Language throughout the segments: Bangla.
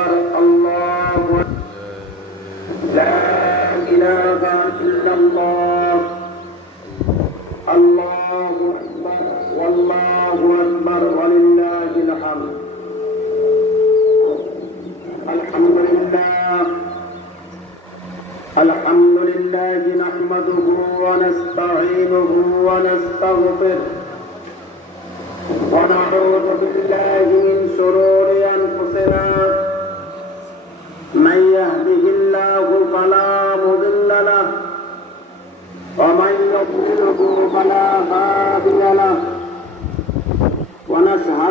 الله لا إله إلا الله. الله أكبر والله أكبر ولله الحمد. الحمد لله. الحمد لله نحمده ونستعينه ونستغفره. ونعوذ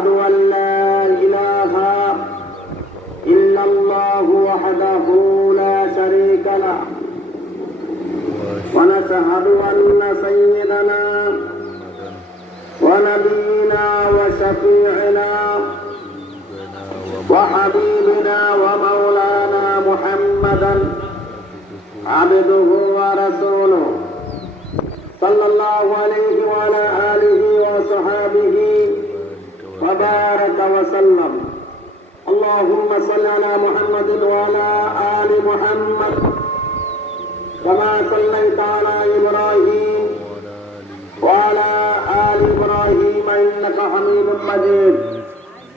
ونشهد أن لا إله إلا الله وحده لا شريك له. ونشهد أن سيدنا ونبينا وشفيعنا وحبيبنا ومولانا محمدا عبده ورسوله. صلى الله عليه وعلى آله وصحابه وبارك وسلم اللهم صل على محمد وعلى آل محمد كما صليت على إبراهيم وعلى آل إبراهيم إنك حميد مجيد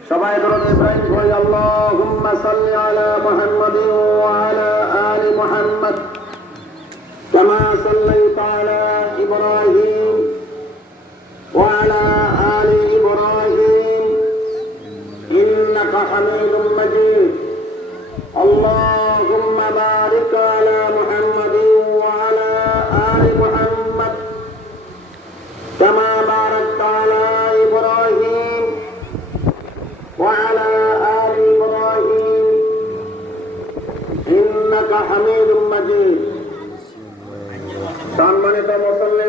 সবাই ধরুন ইব্রাহিম ভাই আল্লাহুম্মা সাল্লি আলা মুহাম্মাদিন ওয়া আলা আলি মুহাম্মাদ কামা সাল্লাইতা আলা জি সম্মানিত মুসল্লি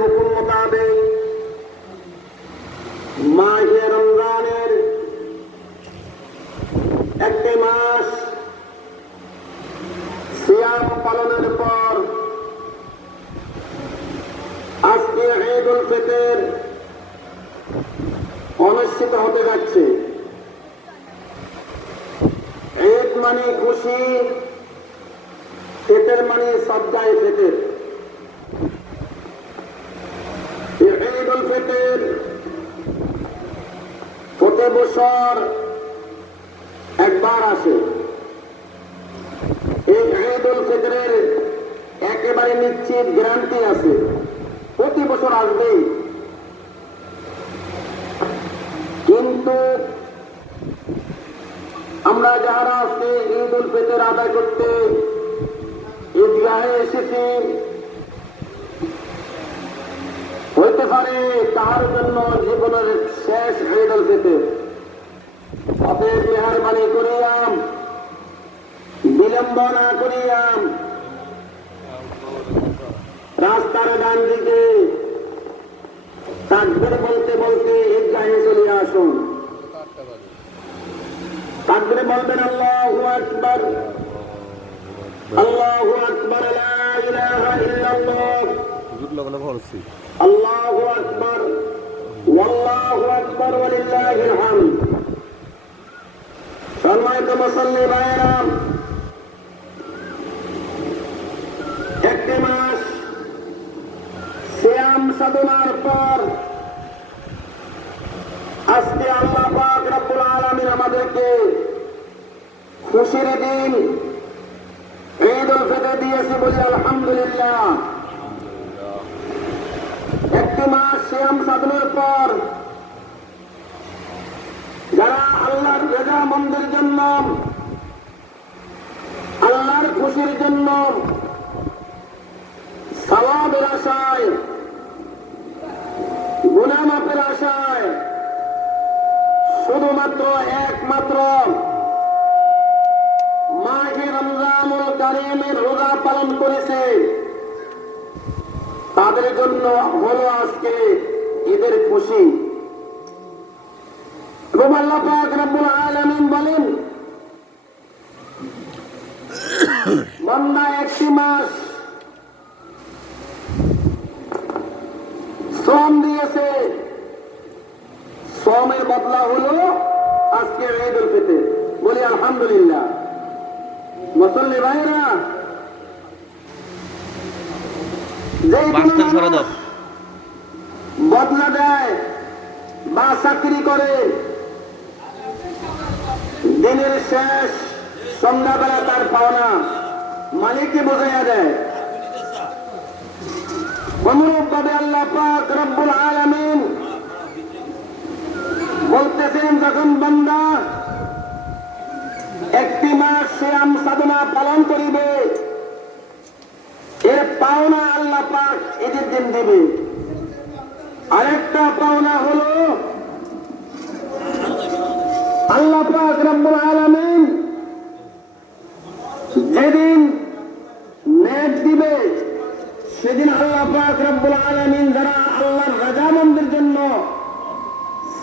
হুকুম মোতাবেক মাহে রমজানের একটি মাস সিয়াম পালনের পর আজকে ঈদ উল ফিতর অনুষ্ঠিত হতে যাচ্ছে। মানে খুশি ফিতর মানে সজ্জায় ফিতর, প্রতি বছর একবার আসে। এই ঈদ উল ফিতরের একেবারে নিশ্চিত গ্যারান্টি আছে। প্রতি বছর আসবেই। কিন্তু আমরা যারা আজকে ঈদ উল ফিতর আদায় করতে ঈদগাহে এসেছি, হইতে পারে তার জন্য জীবনের শেষ ঈদ উল ফিতর। অতএব মেহরবানি করিয়াম, বিলম্ব না করিয়াম। রাস্তার ডান দিকে তাকবির বলতে বলতে ঈদগাহে চলে আসুন। তাকবির বলবেন আল্লাহু আকবার। আল্লাহু আকবার লা ইলাহা ইল্লাল্লাহ। হুজুর লাগানো ভরছি আল্লাহু আকবার। ওয়াল্লাহু আকবার ওয়ালিল্লাহিল হামদ। সম্মানিত মুসল্লি ভাইরা একটি মাস শ্যাম সাধনার পর আজকে আল্লাহ পাক রব্বুল আলামিন আমাদেরকে খুশির দিন। ঈদ উল ফিতর দিয়েছে বলি আলহামদুলিল্লাহ। একটি মাস শ্যাম সাধনার পর যারা আল্লাহর রেজা মন্দের জন্য, আল্লাহর খুশির জন্য সওয়াবের আশায় গুনামাপের আশায় শুধুমাত্র একমাত্র রমজানুল রোজা পালন করেছে। তাদের জন্য হলো আজকে ঈদের খুশি। এবং বলেন, বান্দা একটি মাস শ্রম দিয়েছে। কমের বদলা হলো আজকে ঈদ উল বলি আলহামদুলিল্লাহ। মুসল্লি ভাইরা বদলা দেয় বা চাকরি করে দিনের শেষ সন্ধ্যাবেলা তার পাওনা মালিককে বোঝাইয়া দেয়। অনুরূপ ভাবে আল্লাহ পাক রব্বুল আলামিন বলতেছেন যখন বান্দা সাধনা পালন করিবে। এর পাওনা আল্লাহ পাক ঈদের দিন দিবে। আরেকটা পাওনা হলো, আল্লাহ পাক রব্বুল আলামিন যেদিন নেট দিবে, সেদিন আল্লাহ পাক রব্বুল আলামিন যারা আল্লাহর রাজামন্দের জন্য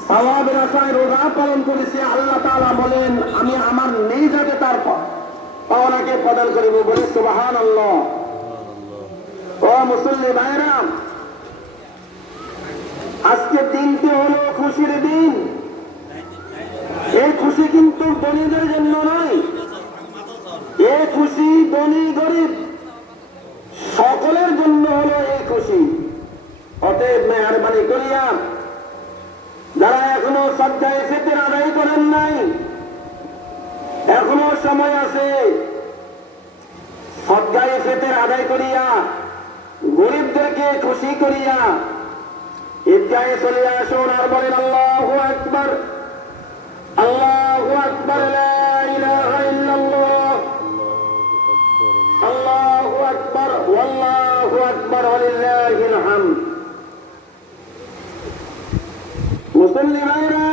সওয়াবের আশায় রোজা পালন করেছে, আল্লাহ তাআলা বলেন, আমি আমার নেই যাতে তার পাওনাকে প্রদান করিব বলে সুবহানাল্লাহ। ও মুসল্লি ভাইরাম আজকে দিনটি হলো খুশির দিন। এই খুশি কিন্তু ধনীদের জন্য নয় এই খুশি ধনী গরিব। সকলের জন্য হলো এই খুশি। অতএব মেহরবানি করিয়া, যারা এখনও সজ্জায় ফেতের আদায় করেন নাই এখনও সময় আছে। সজ্জায় ফেতের আদায় করিয়া, গরিবদেরকে খুশি করিয়া, ঈদগাহে চলে আসুন আর বলেন, আল্লাহু আল্লাহু ভাইরা